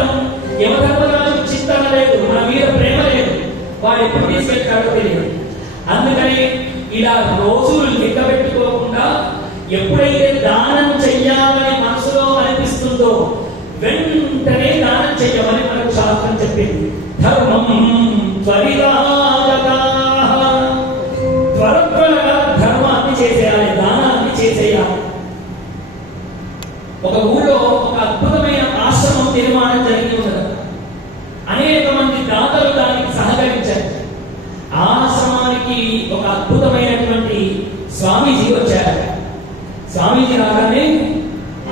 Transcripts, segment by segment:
చిత్తం యమధర్మరాజు చింతన లేదు, మన మీద ప్రేమ లేదు, వాడు ఎప్పుడు తీసుకెళ్తాడో తెలియదు. అందుకని ఇలా రోజులు లెక్క పెట్టుకోకుండా ఎప్పుడైతే దానం చెయ్యాలని మనసులో అనిపిస్తుందో వెంటనే దానం చెయ్యమని మనకు శాస్త్రం చెప్పింది. ధర్మం త్వరగా ధర్మాన్ని చేసేయాలి, దానాన్ని చేసేయాలి. ఒక ఊళ్ళో ఒక అద్భుతమైన ఆశ్రమం నిర్మాణం జరిగి ఉన్నది. అనేక మంది దాతలు దానికి సహకరించారు. ఆశ్రమానికి ఒక అద్భుతమైనటువంటి స్వామీజీ వచ్చారు. స్వామీజీ రాగానే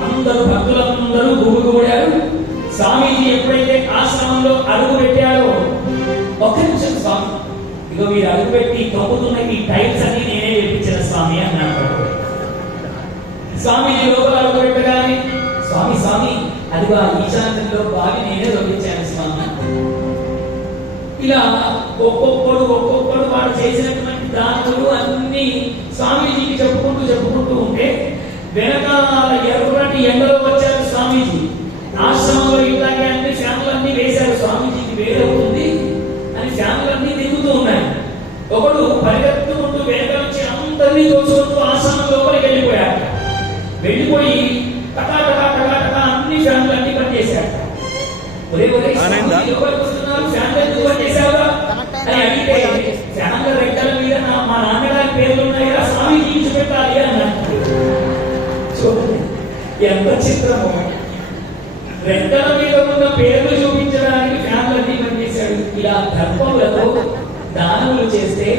అందరూ భక్తులందరూ గుమిగూడారు. స్వామీజీ ఎప్పుడైతే ఆశ్రమంలో అడుగు పెట్టారో, ఒక్క నిమిషం స్వామి, ఇగో మీరు అడుగు పెట్టి కప్పుతున్న ఈ టైల్స్ అన్ని నేనే వేపించిన స్వామి అన్నాడు. స్వామీజీ లోపల అడుగు పెట్టగానే స్వామి స్వామి అదిగో ఆ ఈశాన్యంలో బావి నేనే తొలగించాను స్వామి. ఇలా ఒక్కొక్కడు వాడు చేసినటువంటి దానులు అన్ని స్వామీజీకి చెప్పుకుంటూ ఉంటే వెనకాల ఎర్రటి ఎండలో వచ్చారు స్వామీజీ. ఆశ్రమంలో ఇట్లాగే అన్ని ఫ్యాన్లన్నీ వేశారు. స్వామీజీకి వేడవుతుంది అని ఫ్యాన్లన్నీ తిరుగుతూ ఉన్నాయి. ఒకడు పరిగెత్తుకుంటూ వెనక నుంచి అందరినీ తోసుకుంటూ ఆశ్రమం లోపలికి వెళ్ళిపోయి టకా అన్ని ఫ్యాన్లన్నీ బంద్ చేశాడు. ఫ్యాన్లు ఎందుకు బంద్ చేశావురా అని అడిగితే ఫ్యాన్ల రెక్కల మీద మా నాన్నగారి పేర్లు ఉన్నాయా, స్వామీజీ చూపెట్టాలి అన్నాడు. చూడండి ఎంత చిత్రమో, రెక్కల మీద ఉన్న పేర్లు చూపించడానికి ఫ్యాన్లన్నీ బంద్ చేశాడు. ఇలా ధర్మములతో దానములు చేస్తే